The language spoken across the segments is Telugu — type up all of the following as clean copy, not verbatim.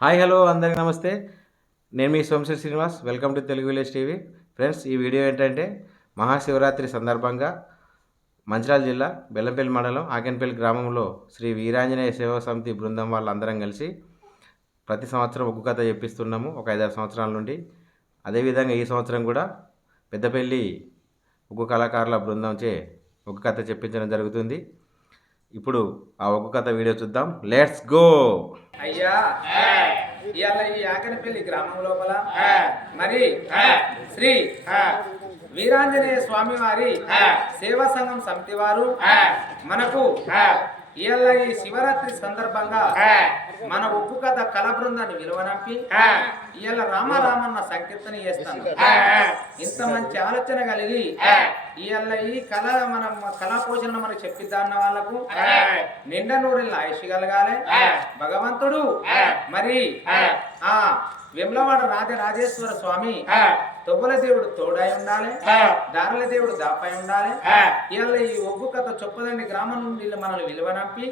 హాయ్ హలో అందరికీ నమస్తే. నేను మీ Somashekar Srinivas. Welcome to Telugu village TV. Friends, ఈ వీడియో ఏంటంటే మహాశివరాత్రి సందర్భంగా మంచిర్యాల జిల్లా బెల్లంపల్లి మండలం ఆకెన్పల్లి గ్రామంలో శ్రీ వీరాంజనేయ సేవా సమితి బృందం వాళ్ళందరం కలిసి ప్రతి సంవత్సరం ఒగ్గు కథ చెప్పిస్తున్నాము ఒక 5-6 సంవత్సరాల నుండి. అదేవిధంగా ఈ సంవత్సరం కూడా పెద్దపల్లి ఒగ్గు కళాకారుల బృందంచే ఒగ్గు కథ చెప్పించడం జరుగుతుంది. ఇప్పుడు ఆ ఒగ్గు కథ వీడియో చూద్దాం. Let's go. అయ్యా ఇవాళ ఈ ఆకనపల్లి గ్రామం లోపల మరి శ్రీ వీరాంజనేయ స్వామి వారి సేవా సంఘం సమితి వారు మనకు ఇవాళ ఈ శివరాత్రి సందర్భంగా మన ఒగ్గు కథ కళ బృందాన్ని విలువనంపి ఇవాళ రామరామన్న సంకీర్తన చేస్తాను. ఇంత మంచి ఆలోచన కలిగి ఇవాళ ఈ కళ మనం కళా పోషణ మనకు చెప్పిద్దాన్న వాళ్ళకు నిండా నూరెళ్ళ ఆయుష్ కలగాలి. భగవంతుడు మరి వెమ్లవాడ రాజరాజేశ్వర స్వామి తొవ్వల దేవుడు తోడై ఉండాలి, దారుల దేవుడు దాపై ఉండాలి. ఇవాళ ఈ ఒగ్గు కథ చొప్పదండి గ్రామం నుండి మనల్ని విలువనంపి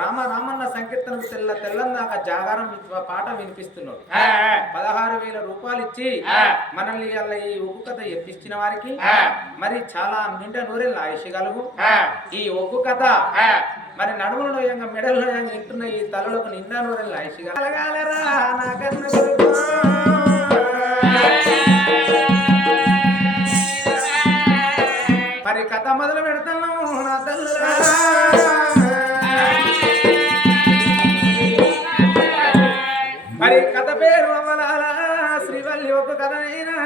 రామన్న సంకీర్తనకు తెల్లందాకా జాగారం పాట వినిపిస్తున్నాడు. 16,000 రూపాయలు ఇచ్చి మనల్ని ఇవాళ ఈ ఒగ్గు కథ ఎప్పించిన వారికి మరి చాలా నిండా నూరెళ్ళ ఆయుష్ కలుగు. ఈ ఒగ్గు కథ మరి నడుములు నోయంగా మెడలు నోయంగా ఇంటున్న ఈ తలలకు నిండా నూరెళ్ళ ఆయుష్ కలగాలరా నా కన్న మరి కథ మొదలు పెడతాను నా తల్లురా. మరి కథ పేరు అవ్వలాల శ్రీవల్లి ఒక కథనైనా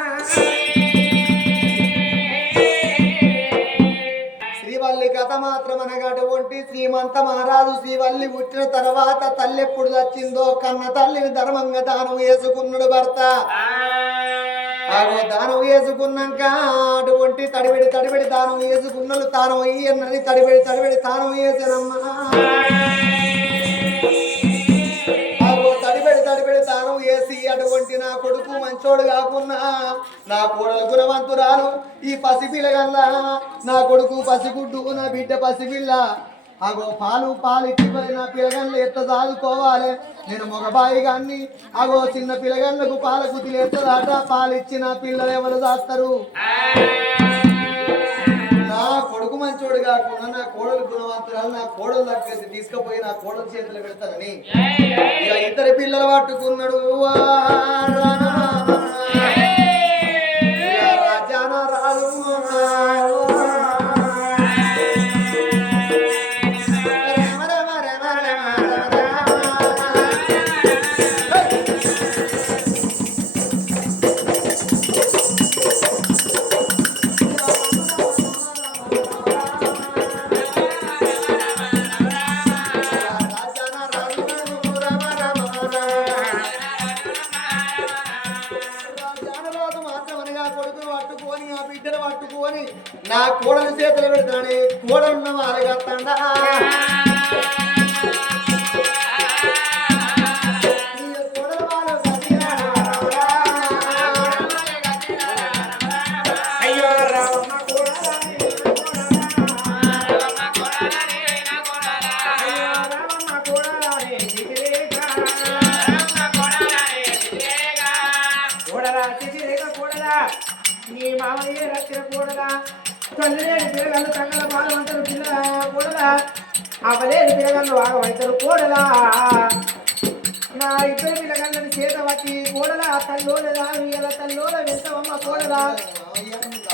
శ్రీవల్లి కథ మాత్రం అనగటువంటి శ్రీమంత మహారాజు శ్రీవల్లి పుట్టిన తర్వాత తల్లి ఎప్పుడు వచ్చిందో కన్న తల్లిని ధర్మంగా దానం వేసుకున్నాడు భర్త. దానం వేసుకున్నాక అటువంటి తడిబిడి దానం వేసుకున్నాడు. తానం అయ్యన్నది తడిబిడి తానం వేసానమ్మా. తడిబిడి తానం వేసి అటువంటి నా కొడుకు మంచోడు కాకున్నా నా కోడలు గుణవంతురాలు. ఈ పసిపిల్లగల్లా నా కొడుకు పసిగుడ్డు, నా బిడ్డ పసిపిల్ల. పాలు ఇచ్చిపోయి నా పిల్లగన్లు ఎట్లా చదువుకోవాలి. నేను మగబాయి గాన్ని చిన్న పిల్లగన్లకు పాల కుతిలు ఎత్తదాట. పాలు ఇచ్చిన పిల్లలు ఎవరు చేస్తారు? నా కొడుకు మంచోడు కాకుండా నా కోడలు గుణవంతురాలు. నా కోడలు దగ్గర తీసుకుపోయి నా కోడలు చేతులు పెడతానని ఇక ఇద్దరు పిల్లలు పట్టుకున్నాడు. రాజాన రాజు నా కోడలు చేతులు పెడతానే కోడన్న మారగత్తండా. నీ మామయ్య రక్షణ కూడదా తల్లిలేని పిల్లగాళ్ళు తంగల బాలు అంటారు పిల్ల కూడదా. అవలేని పిల్లగాళ్ళు ఆగవైతారు కూడలా. నా ఇద్దరు పిల్లగాళ్ళని చేత పట్టి కూడలా తల్లోలదా ఇలా తల్లోల వెళ్తావమ్మ కూడలా.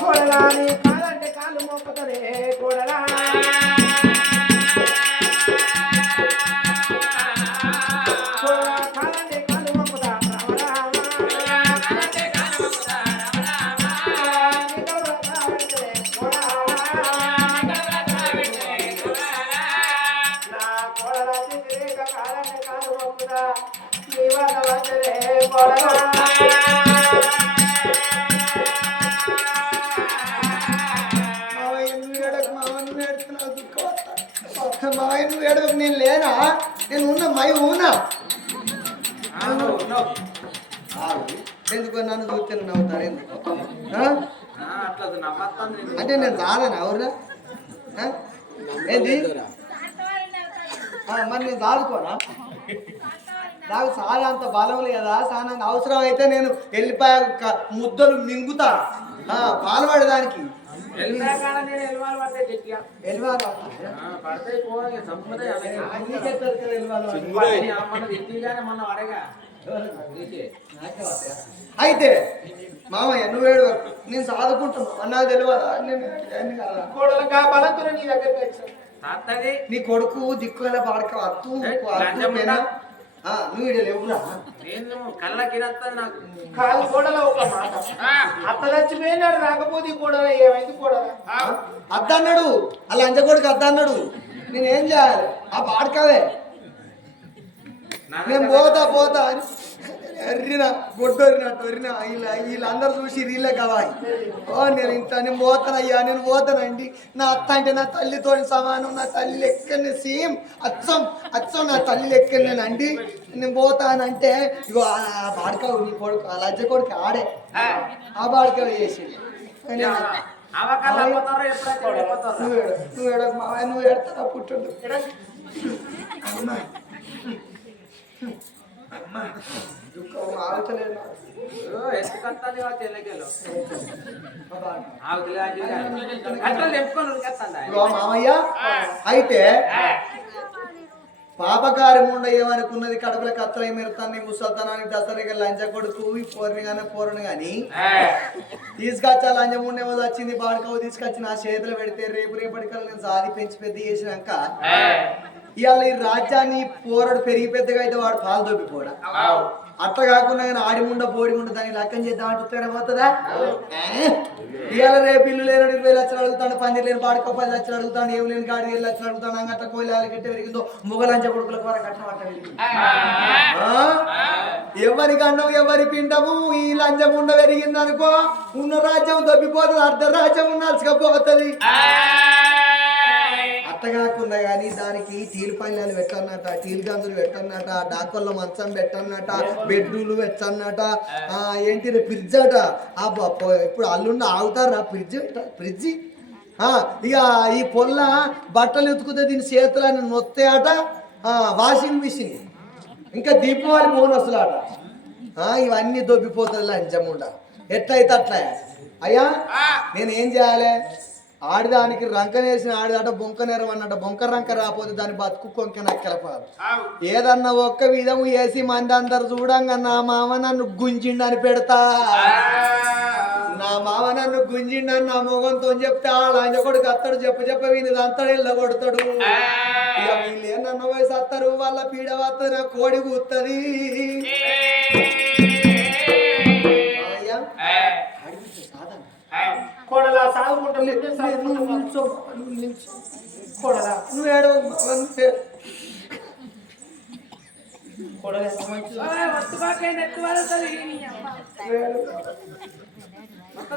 కూడలా నీ కాలంటే కాళ్ళు మోపుతారే కూడలా. నేను లేనా? నేను ఉన్నా మై ఉన్నా. ఎందుకు నన్ను చూస్తే నవ్వుతారు? ఎందుకు అంటే నేను చాలనా అవునా? ఏంది మరి నేను చాలుకోనా? నాకు చాలా అంత బలం లేదా చాలా అవసరం అయితే నేను వెళ్ళిపోయా ముద్దలు మింగుతా పాలు పడడానికి అయితే మామయ్య నువ్వేడు నేను చదువుకుంటున్నా అన్నా తెలియదా నీ కొడుకు దిక్కుల పాడక అత్తు నువ్వు ఇడ లేవురా కాలు కూడలో ఒక మాట అత్త చచ్చిపోయినాడు రాకపోతే కూడల ఏమైంది కూడల అద్దన్నాడు అలా అంజ కొడుకు అద్దన్నాడు నేనేం చేయాలి ఆ పాడకావే నేను పోతా అని ఎర్రినా గొడ్డొరినట్టు ఎర్రినా వీళ్ళందరూ చూసి వీళ్ళే కావాలి నేను పోతానయ్యా నేను పోతానండి నా అత్త అంటే నా తల్లితో సమానం నా తల్లి లెక్కనే సేమ్ అచ్చం నా తల్లి లెక్కనేనండి నేను పోతానంటే ఇగో ఆ బాడకావు నీ కొడుకు ఆ లజ్జ కొడుకు ఆడే ఆ బాడకావు చేసి నువ్వు ఎడతారా పుట్టుండు మామయ్య అయితే పాపకారి ముండ ఏమనుకున్నది కడుపుల కత్తలై మెరుతాన్ని ముసల్తనానికి దసరికి లంచ కొడుకు పోరని కానీ తీసుకొచ్చా లంచ ముండేమో వచ్చింది బాడకవు తీసుకొచ్చి నా చేతిలో పెడితే రేపటికల్లా నేను సాది పెంచి పెద్ద చేసినాక ఇవాళ ఈ రాజ్యాన్ని పోరడు పెరిగి పెద్దగా అయితే వాడు పాలు దొబ్బిపోడా అట్లా కాకుండా కానీ ఆడి ముండ బోడి ముండ దాన్ని లెక్కం చేద్దాం అంటుతానే పోతుందా ఇవాళ రేపు ఇల్లు లేని 20 లక్షలు అడుగుతాడు పంది లేని పాడుకో 10 లక్షలు అడుగుతాడు ఏం లేని గాడి 7 లక్షలు అడుగుతాడు అంగట్ల కోయిలాలు గట్టి పెరిగిందో మొగలంచ కొడుకులకు వరకు కట్ట ఎవరి గండం ఎవరి పిండము ఈ లంచం ఉండ పెరిగింది అనుకో ఉన్న రాజ్యం దొబ్బిపోతుంది అర్ధ రాజ్యం ఉండాల్సిపోతుంది అట్టగాకుండా కానీ దానికి టీలు పల్లెలు పెట్టన్నట టీలు గందులు పెట్టన్నట డాకొల్ల మంచం పెట్టన్నట బెడ్రూలు పెట్టన్నట ఏంటి ఫ్రిడ్జ్ అట ఇప్పుడు అల్లుండి ఆగుతారా ఫ్రిడ్జ్ ఇక ఈ పొల్ల బట్టలు ఎత్తుకుతే దీని చేతులని నొత్తాయట వాషింగ్ మిషన్ ఇంకా దీపావళి బోనస్లు అట ఇవన్నీ దొబ్బిపోతుంది లంచముండ ఎట్లయితే అట్లా అయ్యా నేనేం చేయాలి ఆడిదానికి రంకనేసిన ఆడిదాట బొంక నేరం అన్నట బొంక రంక రాకపోతే దాని బతుకు కొంక నక్కలపాదు ఏదన్నా ఒక్క విధము వేసి మంది అందరు చూడంగా నా మామ నన్ను గుంజిండని పెడతా నా మామ నన్ను గుంజిండని నా మొగంతో చెప్తే ఆయన కొడుకు అత్తడు చెప్ప వీని అంతడు ఇళ్ళ కొడతాడు ఇక వీళ్ళు నన్న వయసు అత్తరు వాళ్ళ పీడ వస్తుంది నా కోడి కూస్తుంది కోడలా సాగుకుంటా కోడలా నువ్వు ఏడవ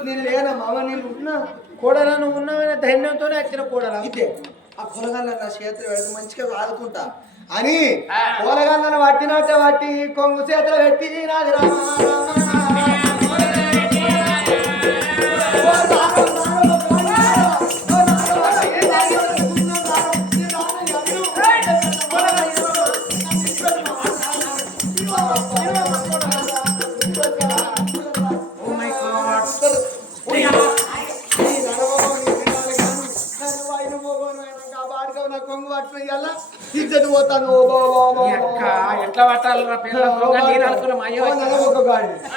నేను లేనా మామ నేను ఉన్నా కోడలా నువ్వు ఉన్నావనే ధైర్యంతోనే వచ్చిన కోడలా అయితే ఆ పొలగాళ్ళ నా చేతులు పెడితే మంచిగా ఆదుకుంటా అని పొలగాళ్ళను పట్టినట్టే పట్టి కొంగు చేతులు పెట్టి నాది రామ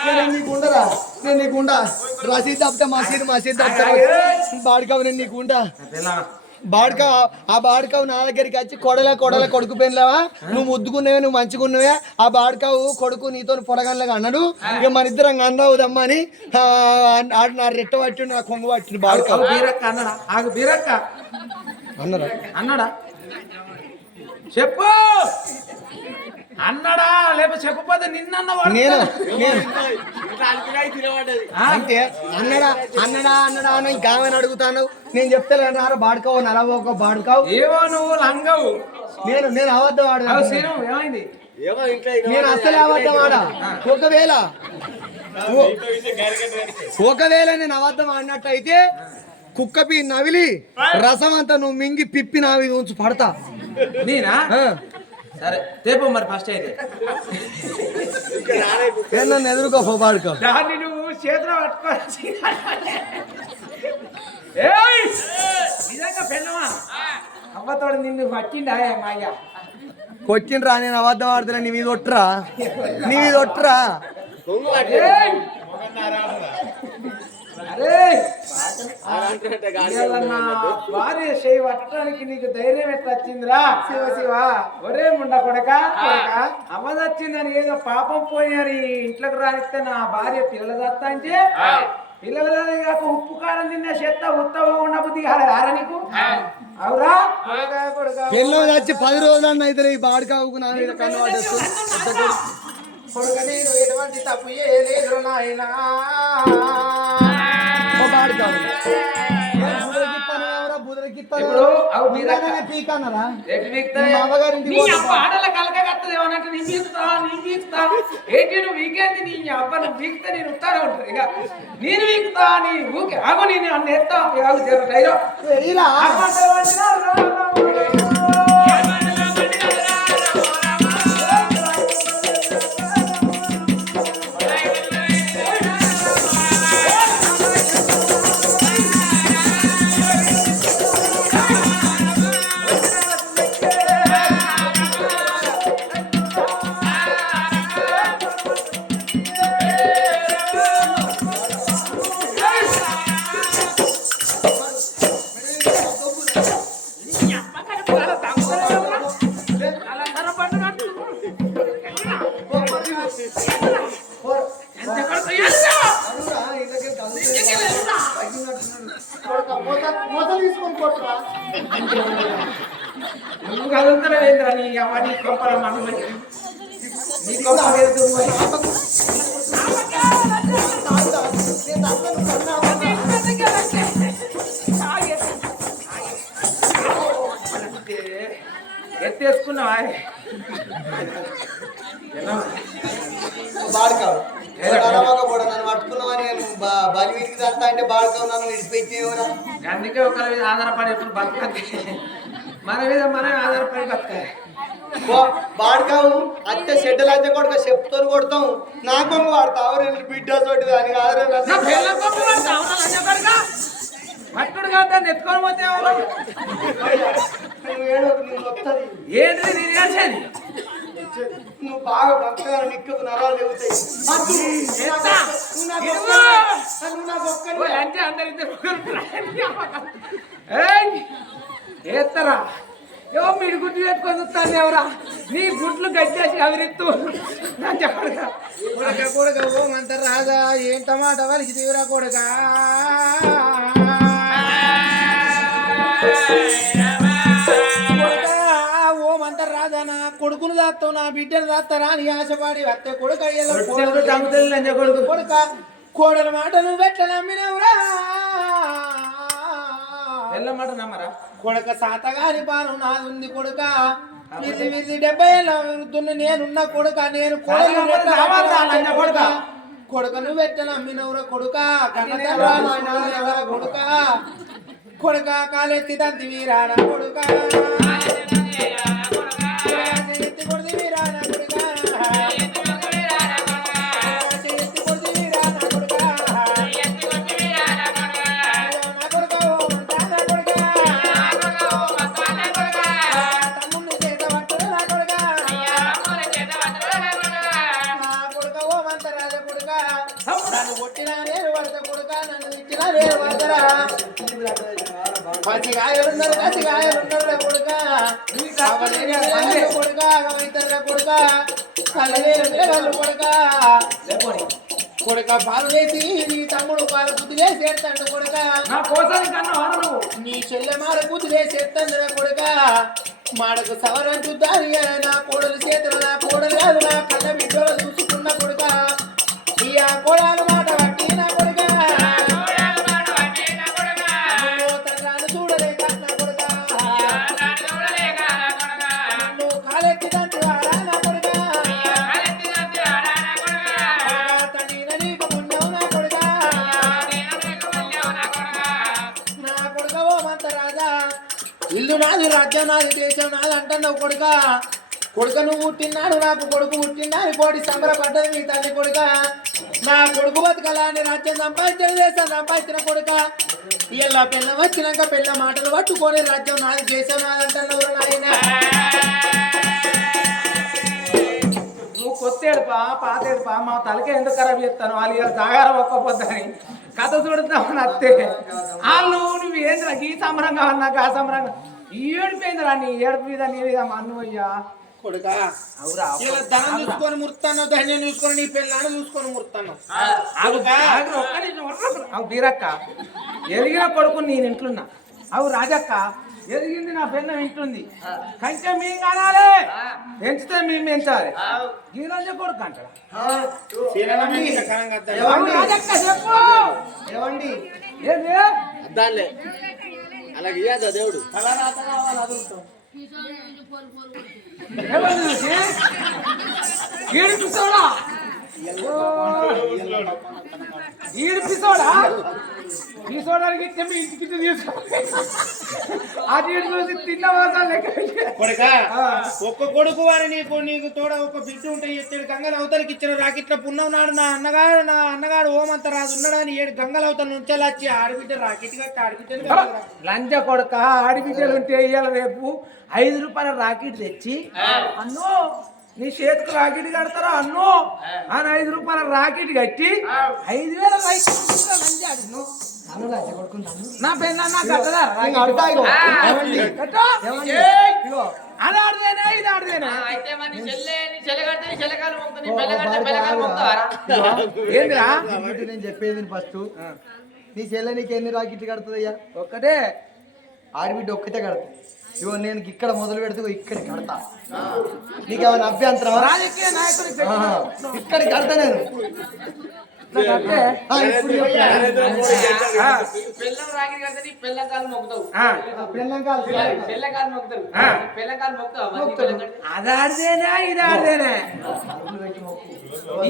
ఎట్లా నీకుండరా నేను నీకుండా రసీద్ తప్పితే మసీద్ బాడుకావు నేను నీకుండా బాడుకా ఆ బాడుకావు నా దగ్గరికి వచ్చి కొడల కొడుకు పెళ్ళావా నువ్వు ముద్దుకున్నావే నువ్వు మంచిగున్నావే ఆ బాడుకావు కొడుకు నీతో పొలగనలాగా అన్నాడు ఇక మన ఇద్దరం అందవుదమ్మా అని నా రెట్ట పట్టి నా కొంగు పట్టిండు బాడుకావు అన్నారా అన్నాడా చెప్పు అన్నాడా లేకపోతే చెప్పపోతే నిన్న అంటే అన్నడా అని ఇంకామని అడుగుతాను నేను చెప్తాను బాడుకావు నలవోక బాడుకావు ఏవో నువ్వు లంగవు నేను అబద్ధం ఆడు ఏమైంది నేను అసలు అబద్ధం ఆడా ఒకవేళ నేను అబద్ధం ఆడినట్టయితే కుక్కపి నవిలి రసం అంతా నువ్వు మింగి పిప్పి నావి ఉంచు పడతా నేనా సరే తేపు మరి ఫస్ట్ అయితే నన్ను ఎదురుకో బాడుకో. దాన్ని నువ్వు చేతిలో పట్టుకోవాలి. ఏయ్! నిజంగా పెళ్ళమా అవ్వతోడు నిన్ను పట్టిండా మాయ్య కొట్టిండ్రా, నేను అబద్ధం ఆడుతున్నా. నీ మీద ఒట్టురా, నీ మీద ఒట్టురా. ఏయ్! అరే ఇవాళ నా భార్య చేయి పట్టడానికి నీకు ధైర్యం ఎట్లా వచ్చిందిరా? శివ శివ ఒరే ముండ కొడక అవ్వదొచ్చిందని ఏదో పాపం పోయినని ఇంట్లోకి రానిస్తే నా భార్య పిల్లలు దత్తా అంటే పిల్లలు కాక ఉప్పు కారం తిన్న చెత్త ఉత్తమ ఉన్న బుద్ధి కారా నీకు? అవురా కొడక పెళ్ళి వచ్చి 10 రోజులన్నా అయితే ఈ బాడుకావుకు నా మీద కన్ను పడేస్తూ కొడుక నేను ఎటువంటి తప్పు చేయలేదు నాయనా. ఇప్పుడు అవు నీ అబ్బ ఆడల కలక కత్తదేమనంటే నీ వీక్తా ఏంటి నువ్వు వీకేంది? నీ అబ్బ నువ్వు వీక్తే నేను ఉత్తానే ఉంటాను. ఇక నేను వీక్తా నీ ఊకే అగు నేను అన్న ఎత్తా డైరో నువ్వు కదులుతున్నావేంద్రా నీ అమ్మ నీ కొంపల మన నీ కొంప ఎత్తేసుకున్నావా? బాడుకావు నన్ను పట్టుకున్నావని నేను బలి వీటికి తస్తా అంటే బాడుకావు నన్ను విడిచిపెట్టేవరా. అందుకే ఒకరి మీద ఆధారపడి ఎప్పుడు బతకాలి, మన మీద మనం ఆధారపడి బతకాలి. బాడుకావు అత్తే షెడ్డలు అయితే కొడుక చెప్తూ కొడతాం. నా కొంగు వాడతావు రెండు బిడ్డ తోటి దానికి మట్టుడు కాదు దాన్ని ఎత్తుకొని పోతే ఏంటి నేను చేసేది? నువ్వు బాగా బతకాల నిక్కకు నరాలు తెగుతాయి. ఏత్తరా ఏమో మీడి గుడ్లు పెట్టుకొని చూస్తాను ఎవరా నీ గుడ్లు గట్టేసి అవిరిత్తు నా చెప్పడుగా కొడక కొడక ఓమంత రాదా ఏం టమాటా వలిసి తీవరా కొడక ఓమంత రాదా నా కొడుకును దాస్తావు నా బిడ్డను దాస్తారా అని ఆశపడి వస్తే కొడుక కొడుకు కొడుక కోడల మాటలు పెట్ట నమ్మినవురా మాట నమ్మరా కొడక సాతగాని పానం నాదుంది కొడుక విధి విధి 70 ఏళ్ళ వృద్ధుని నేనున్న కొడుక నేను కొడుక కొడుక నువ్వు పెట్ట నమ్మినవురా కొడుక కొడుక కొడుక కాలెత్తి తంతి వీరానా కొడుక ఎత్తి కొడుతు వీరానా కొడుక పసిగాయలున్నారు కసిగాయలున్నారు కొడుక కొడుక ఇతరుల కొడుక కళ్ళలేరు పిల్లగాళ్ళు కొడుక కొడుక పాలు వేసి నీ తమ్ముడు పాలు గుద్దులేసి ఎత్తాడు కొడుక నా కోసానికి అన్న నీ చెల్లె మాడ గుద్దులేసి ఎత్తందురా కొడుక మాడకు సవరంటూ దాని నా కోడలు చేతులు నా కోడలు కాదు నా కళ్ళ బిడ్డలు చూసుకున్న కొడుక ఈ ఆ కోడాలు మాట బట్టి నా కొడుక ఇల్లు నాది రాజ్యం నాది దేశం నాది అంటున్నావు కొడుక కొడుక నువ్వు పుట్టినాడు నాకు కొడుకు పుట్టినాడు కోడి సంబరపడ్డది మీ తల్లి కొడుక నా కొడుకు బతకలాని రాజ్యం సంపాదించిన దేశం సంపాదించిన కొడుక ఇలా పిల్ల వచ్చినాక పిల్ల మాటలు పట్టుకొని రాజ్యం నాది దేశం నాదంటారు నాయన నువ్వు కొత్త ఏడుపా పాత ఏడుపా మా తలకే ఎందుకు ఖరాబ్ చేస్తాను వాళ్ళు ఇలా జాగారం ఒక్కపోద్దని కథ చూడుతామని అత్తే వాళ్ళు నువ్వు ఏంద్రా ఈ సంబరంగా అన్నాక ఆ సంబరంగా ఏడిపోయిందిరా నీ ఏడుపు మీద నీ మీద మా అన్నయ్యా కొడుక అవురా ఇలా ధనం చూసుకొని ముర్తాను ధన్యం చూసుకొని నీ పిల్లని చూసుకొని ముర్తాను అవు బీరక్క ఎదిగిన కొడుకు నేను ఇంట్లున్నా అవు రాజక్క ఎదిగింది నా పెన్న ఇంట్లుంది కంచె మేము కానాలి పెంచితే మేము పెంచాలి ఈ రాజ కొడుకు అంటారా అవును రాజక్క చెప్పు ఏమండి ఏంది అద్దాలే అలాగే ఇయ్యదా దేవుడు ఏమన్నా చూసి ఈడిపిస్తాడా ఈడిపిస్తాడా తీసుకోవడానికి ఇచ్చే మీ ఇంటికి తీసుకో అది ఈడు చూసి తిన్న వాసాలు లెక్క కొడుక ఒక్క కొడుకు వారి నీకు తోడ ఒక బిడ్డ ఉంటే ఎత్తేడు గంగల అవతలకి ఇచ్చిన రాకిట్ల పున్నవు నాడు నా అన్నగాడు ఓమంత రాజు ఉన్నాడని 7 గంగల అవతల నుంచెలా వచ్చి ఆడబిడ్డ రాకెట్ కట్టి ఆడబిడ్డ లంచ కొడుక ఆడిబిడ్డలు ఉంటే ఇయ్యాల రేపు 5 రూపాయల రాకెట్ తెచ్చి అన్నో నీ చేతికి రాకెట్ కడతారా అన్నో అని 5 రూపాయల రాకెట్ కట్టి 5,000 లంచాడు నా పెన్న నాకు కట్టదా అది ఆడదేనా ఇది ఆడదేనా ఏందిరా నేను చెప్పేది ఫస్ట్ నీ చెల్లె నీకు ఎన్ని రాకెట్లు కడుతుందయ్యా ఒక్కటే ఆడబిడ్డ ఒక్కటే కడుతుంది ఇగో నేను ఇక్కడ మొదలు పెడితే ఇక్కడ కడతా నీకేమైనా అభ్యంతరం రాజకీయ నాయకుడు ఇక్కడ కడతా నేను ఇప్పుడు అది ఆడితేనే ఇది ఆడితేనే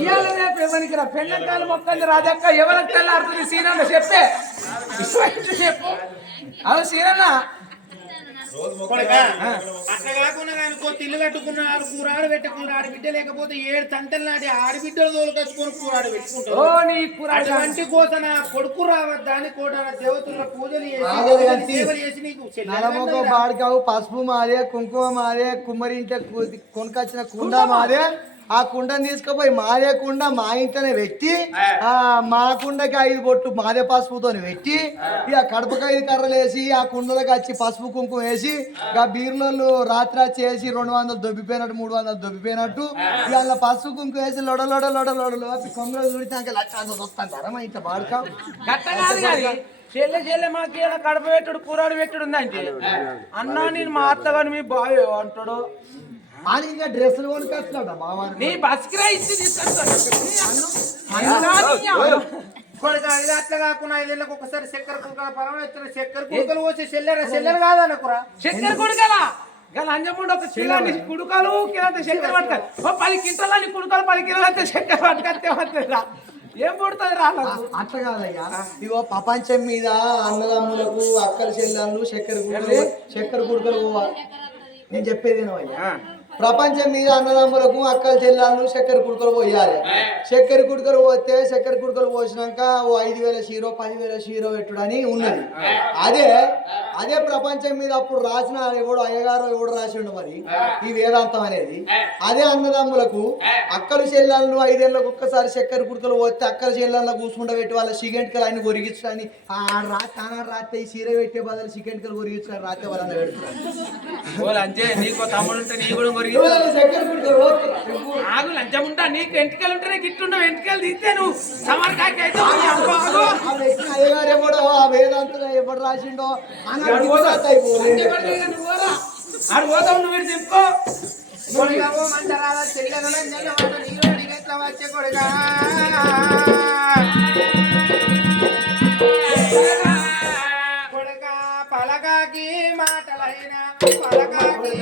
ఇవాళ రేపు ఎవరికి రా పెళ్ళంకాలు మొక్కంది రాజక్క ఎవరికి తెల్లారుతుంది సీనన్న చెప్పే చెప్పు అవి సీనన్న అట్లా కాకుండా అనుకో తిల్లు కట్టుకున్నాడు కూరాడు పెట్టుకున్నాడు ఆడబిడ్డ లేకపోతే 7 తంటలు నాటి ఆడబిడ్డలు తోలుకొచ్చుకొని కూరాడు పెట్టుకుంటాడు అటువంటి కోసన కొడుకు రావద్దా అని కూడా దేవతల పూజలు చేసి నీకు నలమొక బాడికావు పసుపు మాదే కుంకుమ మాదే కుమ్మరింట కొనుకొచ్చిన కుండ మాదే ఆ కుండని తీసుకుపోయి మాదే కుండ మా ఇంట్లోనే పెట్టి మా కుండకి 5 బొట్టు మాదే పసుపుతో పెట్టి ఇక కడపకి 5 కర్రలు వేసి ఆ కుండలకు వచ్చి పసుపు కుంకుమ వేసి ఇక బీర్లలో రాత్రి చేసి 200 దొబ్బిపోయినట్టు 300 దొబ్బిపోయినట్టు ఇక అలా పసుపు కుంకుమ వేసి లొడలు కొమ్మలో చూడితే లక్ష వస్తాను మా ఇంట్లో బాడుకా చెల్లె మాకి కడప పెట్టుడు కూరాడు పెట్టుడు ఉందంటే అన్నా నేను మా అత్తగాని మీ బాయ్ అంటాడు అని ఇంకా డ్రెస్సులు కొనుకొస్తున్నాడు మావారు నీ బస్కిరా ఇచ్చి తీసుకొస్తాడు అట్లా కాకుండా 5 ఏళ్ళకి ఒకసారి చక్కెర కుడుకల పరమ చక్కెర కుడుకలు పోసి చెల్లెరు కాదనుకురా చక్కెర కుడుకలా లంజముండు ఒక కిలాని కుడుకలు కిలంత చక్కెర పట్టుకాలి 10 కింటాలని కుడుకలు 10 కిలోలంత చక్కెర పట్టుకొస్తే ఏం పుడుతుంది రాలేదు అట్లా కాదయ్యా ఇగో ప్రపంచం మీద అన్నదమ్ములకు అక్కల చెల్లెళ్ళు చక్కెర కుడుకలు పోవాలి నేను చెప్పేది అయ్యా ప్రపంచం మీద అన్నదమ్ములకు అక్కల చెల్లెళ్ళు చక్కెర కుడుకలు పోయాలి చక్కెర కుడుకలు పోతే చక్కెర కుడుకలు పోసినాక ఓ 5,000 షీరో 10,000 షీరో పెట్టుడని ఉన్నది అదే ప్రపంచం మీద అప్పుడు రాసిన ఎవడు అయ్యగారు ఎవడు రాసిండు మరి ఈ వేదాంతం అనేది అదే అన్నదమ్ములకు అక్కలు చెల్లెళ్ళు 5 ఏళ్ళకు ఒక్కసారి చక్కెర కుడుకలు పోతే అక్కల చెల్లెళ్ళ కూసుకుంటా పెట్టి వాళ్ళ సిగెంట్కలు అన్ని కొరిగించడానికి రాత్రి ఈ చీర పెట్టే బదులు సిగెంట్కలు కొరిగించడానికి రాత్రి వాళ్ళని పెడుతున్నారు నీకు తమ్ముడు ఉంటే నీ కూడా ఆగు లంచం ఉంటా నీకు ఎంటికలు ఉంటేనే గిట్టుండవు ఎంటికలు తీస్తే నువ్వు సమర్కాకి అయితే వేదాంతులు ఎవరు రాసిండో ఆడు పోతావు నువ్వు వీడు చెప్పుకో వచ్చే కొడుగా పలకాకి మాటలైనా పలకాకి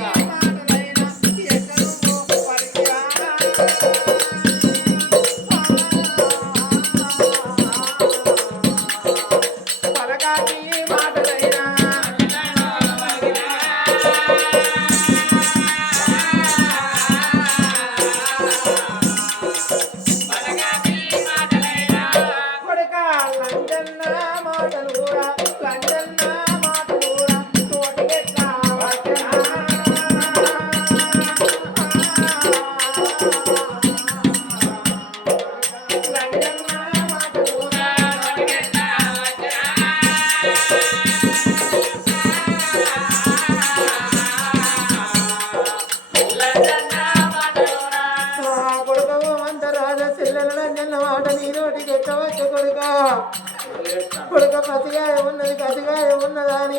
కొడుక పసిగాయ ఉన్నది కసిగాయ ఉన్నదాని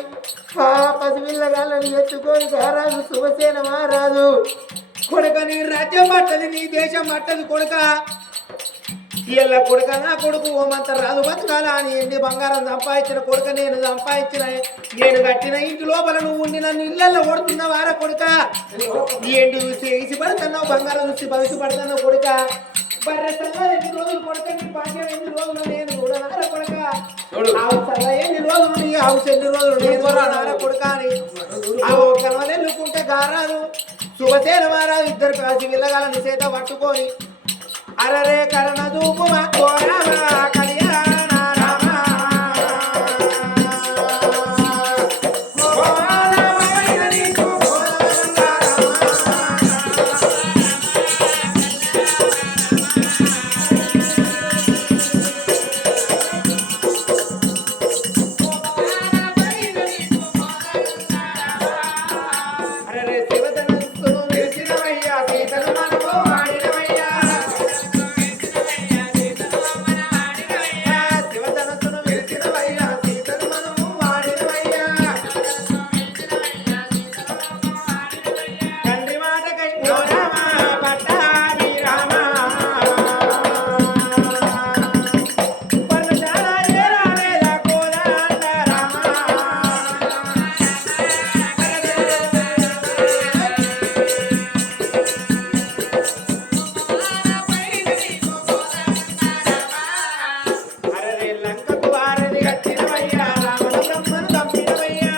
ఆ పసిపిల్లగాళ్ళని ఎత్తుకొని రారాజు శుభసేన మహారాజు కొడుక నీ రాజ్యం పట్టది నీ దేశం పట్టదు కొడుక ఇలా కొడుక నా కొడుకు ఓమంత రాదు బతకాల అని ఎండి బంగారం సంపాదించిన కొడుక నేను కట్టిన ఇంటి లోపల నువ్వు ఉండి నన్ను ఇళ్ళల్లో కొడుతున్న వారా కొడుక ఏంటి చూసి ఎగిసి పడుతున్నావు బంగారం చూసి భవిష్య పడుతున్నావు కొడుక బర్రె సల్లా ఎన్ని రోజులు కొడుక నీ భాగ్యం ఎన్ని రోజులు నేను చూడనారా కొడుక ఆవు సల్లా ఎన్ని రోజులు నీ ఆవు ఎన్ని రోజులు నేను చూడనారా కొడుక అని ఆవు కలవలెళ్ళుకుంటే గారాలు శుభసేన వారాలు ఇద్దరు కాసి విల్లగాలని చేత పట్టుకొని అరరే కరణ దూపుమా కోరమా కళ్యాణ రామా అరరే శివధనుస్సు విరిసినవయ్యా సీతను మనకు ఆడినవయ్యా శివధనుస్సును విరిసినవయ్యా సీతను మనము ఆడినవయ్యా తండ్రి మాటకై ఓ రామా పట్టాభి రామా పర్ణశాల ఏరాలేదా కోదండ రామా అరరే లంకకు వారధి కట్టినవయ్యా రావణ బ్రహ్మను చంపినవయ్యా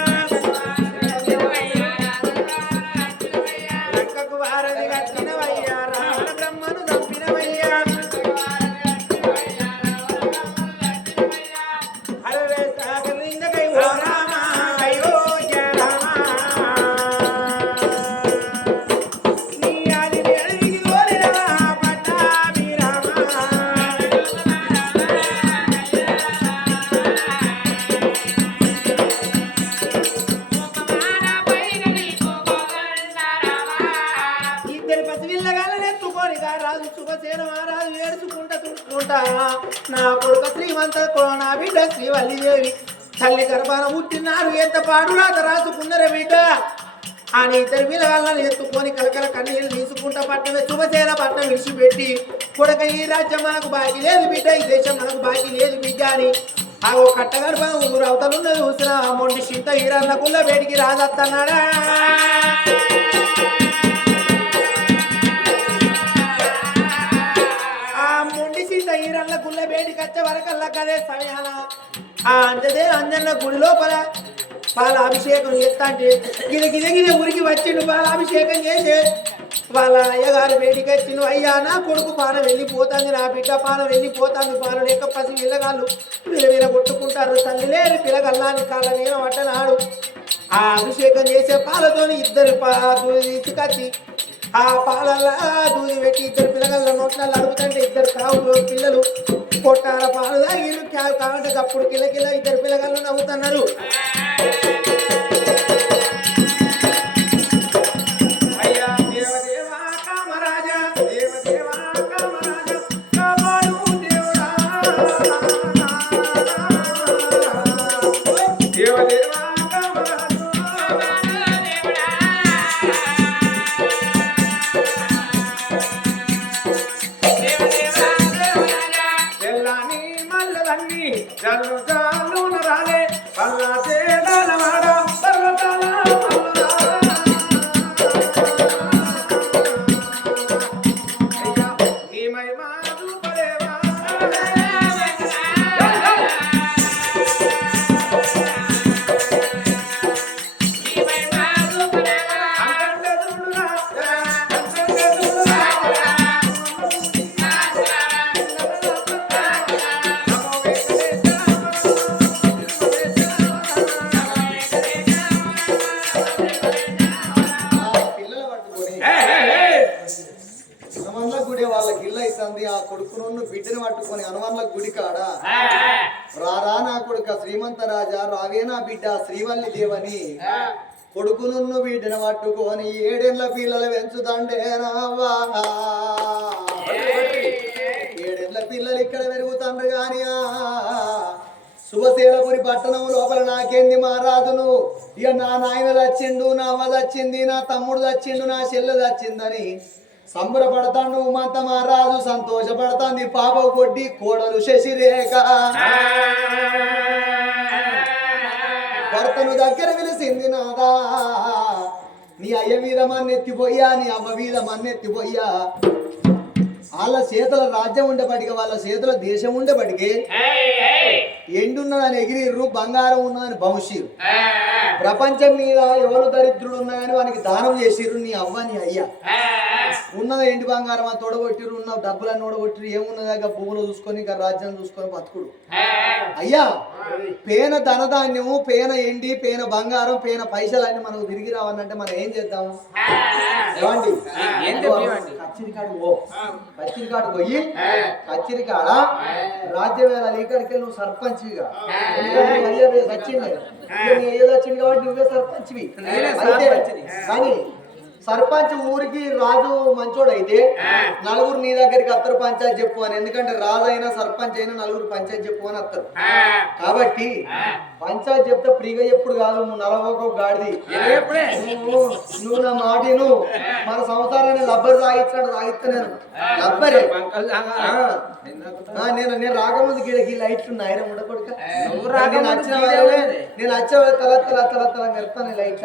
లంకకు వారధి కట్టినవయ్యా రావణ బ్రహ్మను చంపినవయ్యా అరరే సాగలింగకై ఓ రామా అయోధ్య రామా నీ ఆది అడవికి ఓడినవా పట్టాభి రామా ఇద్దరు పసిపిల్లగాళ్ళని ఎత్తుకొని రాజు శుభసేన మహారాజు ఏడుచుకుంటా తుడుచుకుంటా నా కొడుక శ్రీమంత నా బిడ్డ శ్రీవల్లిదేవి తల్లి గర్భాన పుట్టినారు ఎంత పాడు రాత రాసుకున్నరే బిడ్డ అని ఇద్దరు పిల్లగాళ్ళని ఎత్తుకొని కలకల కన్నీళ్ళు తీసుకుంటా పట్టమే శుభసేన పట్టం విడిచిపెట్టి కొడుక ఈ రాజ్యం మనకు బాకీ లేదు బిడ్డ ఈ దేశం మనకు బాకీ లేదు బిడ్డ అని ఆ ఓ కట్టగడప ఊరు అవతలున్నది చూసిన మొండి చింత ఈరన్నకుల్ల వేడికి రాదత్తన్నాడా ఆ మొండి చింత ఈరన్నకుల్ల వేడికి వచ్చే వరకల్లా కదే సమయాన ఆ అంజన్న గుడి లోపల పాలాభిషేకం చేస్తా అంటే గిద ఊరికి వచ్చిండు పాలాభిషేకం చేసే వాళ్ళ అయ్యగారు వేడికి వచ్చిండు అయ్యా నా కొడుకు పానం వెళ్ళిపోతుంది నా బిడ్డ పానం వెళ్ళిపోతుంది పాలు లేక పసి పిల్లగాళ్ళు వీళ్ళ కొట్టుకుంటారు తల్లి లేని పిల్లగల్లాని కాళ్ళ మీద పట్టనాడు ఆ అభిషేకం చేసే పాలతోని ఇద్దరు తీసుకొచ్చి ఆ పాలల్లా దూది పెట్టి ఇద్దరు పిల్లగల్ల నోట్లలో అడుగుతుంటే ఇద్దరు కావు పిల్లలు కొట్టాల పాలు తాగిరు కావంటే అప్పుడు కిలకిల ఇద్దరు పిల్లగళ్ళు నవ్వుతున్నారు అయ్యా దేవదేవా కామరాజా దేవదేవా కామరాజా కాపాడు దేవుడా దేవదేవా తెల్లని మల్లలన్నీ జల్లు జాలున రాలే పల్లా తేడాల వాడ పర్వతాల అయ్యా నీ మహిమా చూపలేవా పిల్లలు పట్టుకొని హనుమన్ల గుడి వాళ్ళకి ఇల్లు అవుతుంది ఆ కొడుకును బిడ్డను పట్టుకొని హనుమన్ల గుడి కాడ రారా నా కొడుక శ్రీమంత రాజా రావే నా బిడ్డ శ్రీవల్లి దేవని కొడుకును బిడ్డను పట్టుకొని 7 ఏళ్ల పిల్లలు పెంచుతండే నావా 7 ఏళ్ల పిల్లలు ఇక్కడ పెరుగుతాండ్రు గాని శుభశీలపురి పట్టణం లోపల నాకేంది మహారాజును ఇక నా నాయన చచ్చిండు నా అవ్వ చచ్చింది నా తమ్ముడు చచ్చిండు నా చెల్లె చచ్చిందని సంబరపడతాడు ఉమంత మహారాజు సంతోషపడతాంది పాప కొడ్డి కోడలు శశిరేఖ భర్తను దగ్గర పిలిచింది నాదా నీ అయ్య మీద మన్నెత్తిపోయా నీ అమ్మ మీద మన్నెత్తిపోయా వాళ్ళ చేతుల రాజ్యం ఉండేపటికి వాళ్ళ చేతుల దేశం ఉండేపటికి ఎండున్నదని ఎగిరిర్రు బంగారం ఉన్నదని భవిష్యు ప్రపంచం మీద ఎవరు దరిద్రుడు ఉన్నాయని వానికి దానం చేసిర్రు నీ అవ్వ నీ అయ్యా ఉన్నది ఎండి బంగారం అని తోడగొట్టిరు ఉన్న డబ్బులన్నీ తోడగొట్టిరు ఏమున్నదాకా భూములు చూసుకొని ఇక రాజ్యం చూసుకొని బతుకుడు అయ్యా పేన ధనధాన్యము పేన ఎండి పేన బంగారం పేన పైసలన్నీ మనకు తిరిగి రావాలంటే మనం ఏం చేద్దాము ఏమండి కచ్చిరికాడికి పో కచ్చిరికాడికి పోయి కచ్చిరికాడ రాజ్యం వెళ్ళాలి ఇక్కడికి నువ్వు సర్పంచ్గా వచ్చింది ఏదో వచ్చింది కాబట్టి నువ్వే సర్పంచ్వి అయితే కానీ సర్పంచ్ ఊరికి రాజు మంచోడైతే నలుగురు నీ దగ్గరికి అత్తరు పంచాయతీ చెప్పు అని ఎందుకంటే రాజు అయినా సర్పంచ్ అయినా నలుగురు పంచాయతీ చెప్పు అని అత్తరు కాబట్టి పంచాయతీ చెప్తే ఫ్రీగా ఎప్పుడు కాదు నువ్వు నలభై గాడిది నువ్వు నా మాటిను మన సంసారాన్ని లబ్బరి సాగిస్తాడు సాగిస్తా నేను లబ్బరే నేను రాకముందు గీడకి లైట్లు ఉన్నాయి ఉండకూడదు నేను వచ్చే తల తల తల తల మెరుతాను లైట్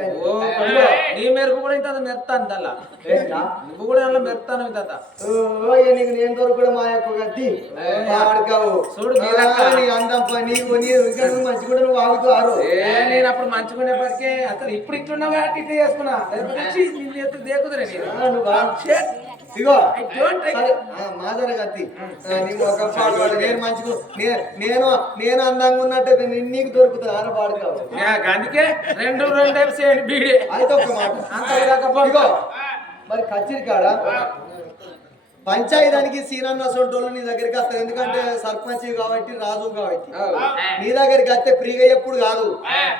నీ మెరుపు కూడా ఇంత మెరుతాను తల్లా నువ్వు కూడా అలా మెరుతాను తాత నీకు నేను దొరకడు మా యొక్క గద్ది ఆడకావు చూడు నీ అందం నీకు నువ్వు మంచి కూడా నువ్వు ఆగుతారు నేను అప్పుడు మంచుకునేప్పటికే అసలు ఇప్పుడు ఇట్లున్నావు కాబట్టి ఇట్లా చేసుకున్నా దేకుదరే ఇగో మాదర గత్తి నీకు ఒక పాడు నేను మంచిగా నేను అందంగా ఉన్నట్టు నీకు దొరుకుతుంది ఆర పాడుకావు అందుకే రెండు బీడే అయితే ఒక మాట ఇగో మరి కచ్చిరికాడ పంచాయతానికి సీనన్న సొంటోళ్ళు నీ దగ్గరికి వస్తారు ఎందుకంటే సర్పంచ్ కాబట్టి రాజు కాబట్టి నీ దగ్గరికి వస్తే ఫ్రీగా ఎప్పుడు కాదు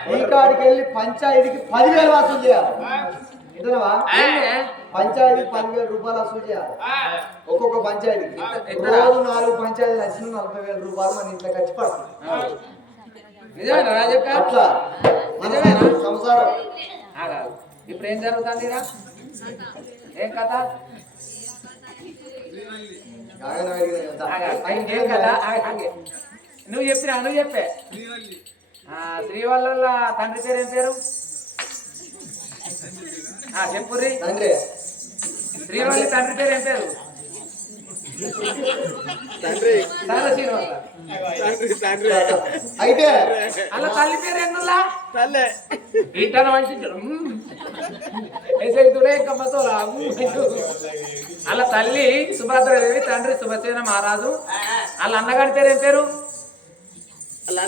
నీ కాడికి వెళ్ళి పంచాయతీకి 10,000 వసూలు చేయాలి వింటున్నావా పంచాయతీ 10,000 రూపాయలు వసూలు చేయాలి ఒక్కొక్క పంచాయతీకి రోజు 4 పంచాయతీలు వచ్చిన 40,000 రూపాయలు మన ఇంట్లో ఖర్చు పడుతుంది అట్లా మన సంసారం ఇప్పుడు ఏం జరుగుతుంది ఏం కథ ఏం కదా నువ్వు చెప్పే శ్రీవల్ల తండ్రి పేరు ఏం పేరు చెప్పుర్రి తండ్రి శ్రీవల్లి తండ్రి పేరు ఏం పేరు అయితే అలా తల్లి పేరు ఏంటల్లా ఇట్లా మంచి అలా తల్లి సుభద్రదేవి తండ్రి సుభసేన మహారాజు వాళ్ళ అన్నగారి పేరు ఏం పేరు వాళ్ళ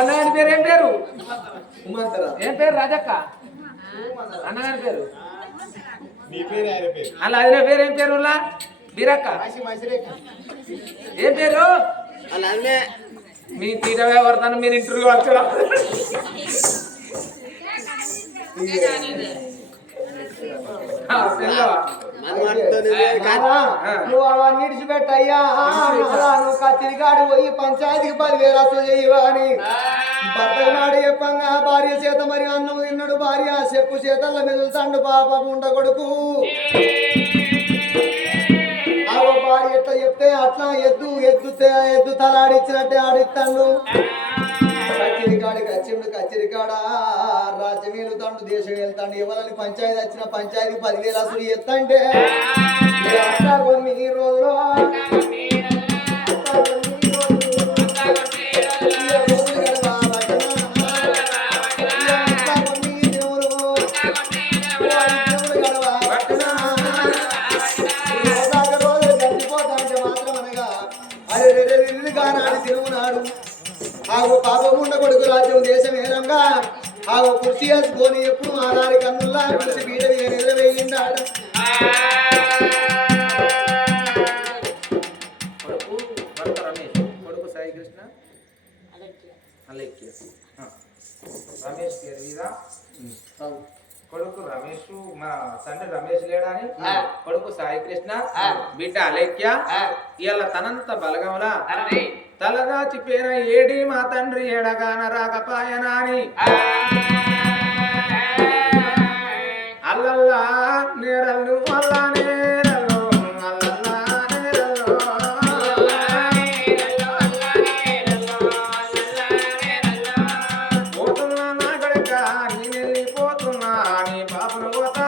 అన్నగారి పేరు ఏం పేరు ఏం పేరు రాజక్క అన్నగారి పేరు అలా అదిన పేరు ఏం పేరు బీరక్క ఏం పేరు మీ తీరవే వర్తాను మీరు ఇంటర్వ్యూ వచ్చా నువ్వు అవన్నీ విడిచిపెట్టయ్యా నువ్వు కచ్చిరికాడు పోయి పంచాయతీకి 10,000 వసూలు చేయవా అని భర్త నాడు చెప్పంగా భార్య చేత మరి అన్నం తిన్నాడు భార్య చెప్పు చేతల్లో మెదులుతాడు పాపకు ఉండ కొడుకు భార్య ఎట్లా చెప్తే అట్లా ఎద్దు తలాడిచ్చినట్టే ఆడిస్తాడు కచ్చిరికాడికి వచ్చిండు కచ్చిరికాడ రాజ్యం వెళ్తాడు దేశం వెళ్తాడు ఎవరని పంచాయతీ వచ్చిన పంచాయతీ 10,000 వసూలు చేస్తంటే కొన్ని రోజులు తిరుగునాడు ఆగో పాపం ఉండ కొడుకు రాజ్యం దేశం ఏరంగా ఆగో కుర్చీ వేసుకొని ఎప్పుడు ఆధారి కన్నుల్లా కుర్చీ బీడ వేయిండాడు కొడుకు సాయి కృష్ణ రమేష్ పేరు మీద కొడుకు రమేష్ మన తండ్రి రమేష్ లేడని కొడుకు సాయి కృష్ణ బిడ్డ అలేఖ్య ఇవాళ తనంత బలగముల తలదాచి పేర ఏడి మా తండ్రి ఎడగాన రాకపాయనా అని అల్లల్లా నేరల్లు అల్లా నేరల్లు అల్లల్లా నేరల్లు పోతున్నా నా గడక నేను వెళ్ళిపోతున్నా నీ పాపను పోతా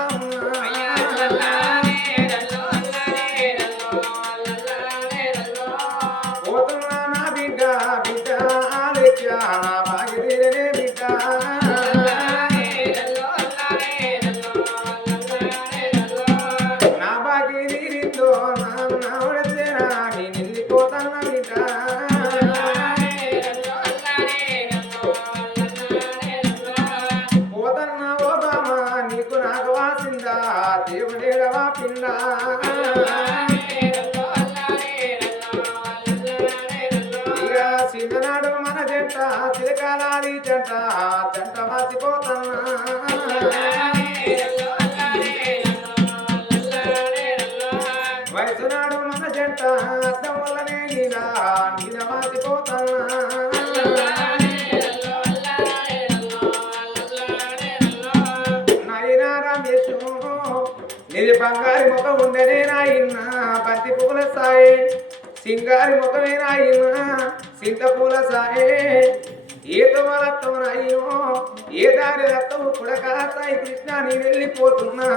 పోతున్నా నా బిడ్డ బిడ్డ ఆలెక్య నా భాగ్యదేనే బిడ్డ నా భాగ్యదిరితో నా ఉడతేరా నీ వెళ్ళిపోతున్న బిడ్డ పోతన్న ఓబామా నీకు నాకు వాసిందా దేవుడేడవా పిండా ఇక చిన్ననాడు మన జంట చిరకాలాది జంట జంట వాసిపోతన్నా వయసునాడు మన జంట అర్థం వల్లనే నీన వాసిపోతన్నా నాయనా రమేష్ నీది బంగారి ముఖం ఉండనే నాయన బంతి పూల సాయి సింగారి ముఖమే నాయన సింత పూల సాయే ఏదో రక్తం నాయనో ఏ దారి రక్తం కుడక సాయి కృష్ణ నేను వెళ్ళిపోతున్నా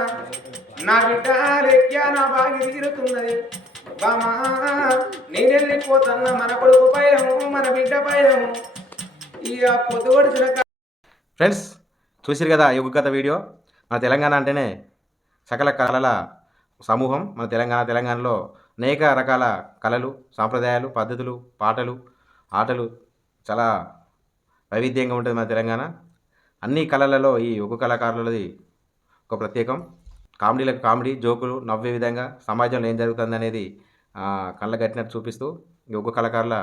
నా బిడ్డ లెక్య నా బాగి తీరుతున్నది బామా నేను వెళ్ళిపోతున్నా మన కొడుకు పైరము మన బిడ్డ పైరము ఇక పొద్దు ఒడిచిన ఫ్రెండ్స్ చూసిరు కదా ఈ గత వీడియో. మన తెలంగాణ అంటేనే సకల కళల సమూహం. మన తెలంగాణలో అనేక రకాల కళలు, సాంప్రదాయాలు, పద్ధతులు, పాటలు, ఆటలు చాలా వైవిధ్యంగా ఉంటుంది మన తెలంగాణ. అన్ని కళలలో ఈ ఒగ్గు కళాకారులది ఒక ప్రత్యేకం. కామెడీలకు కామెడీ, జోకులు నవ్వే విధంగా సమాజంలో ఏం జరుగుతుంది అనేది కళ్ళ కట్టినట్టు చూపిస్తూ ఈ ఒగ్గు కళాకారుల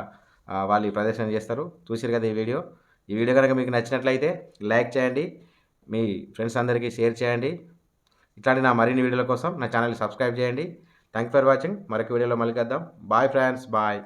వాళ్ళు ప్రదర్శన చేస్తారు. చూసిరు కదా ఈ వీడియో. ఈ వీడియో కనుక మీకు నచ్చినట్లయితే లైక్ చేయండి, మీ ఫ్రెండ్స్ అందరికీ షేర్ చేయండి. ఇట్లాంటి నా మరిన్ని వీడియోల కోసం నా ఛానల్ని సబ్స్క్రైబ్ చేయండి. Thank for watching. మరొక వీడియోలో మళ్ళీ కలుద్దాం. Bye friends, bye.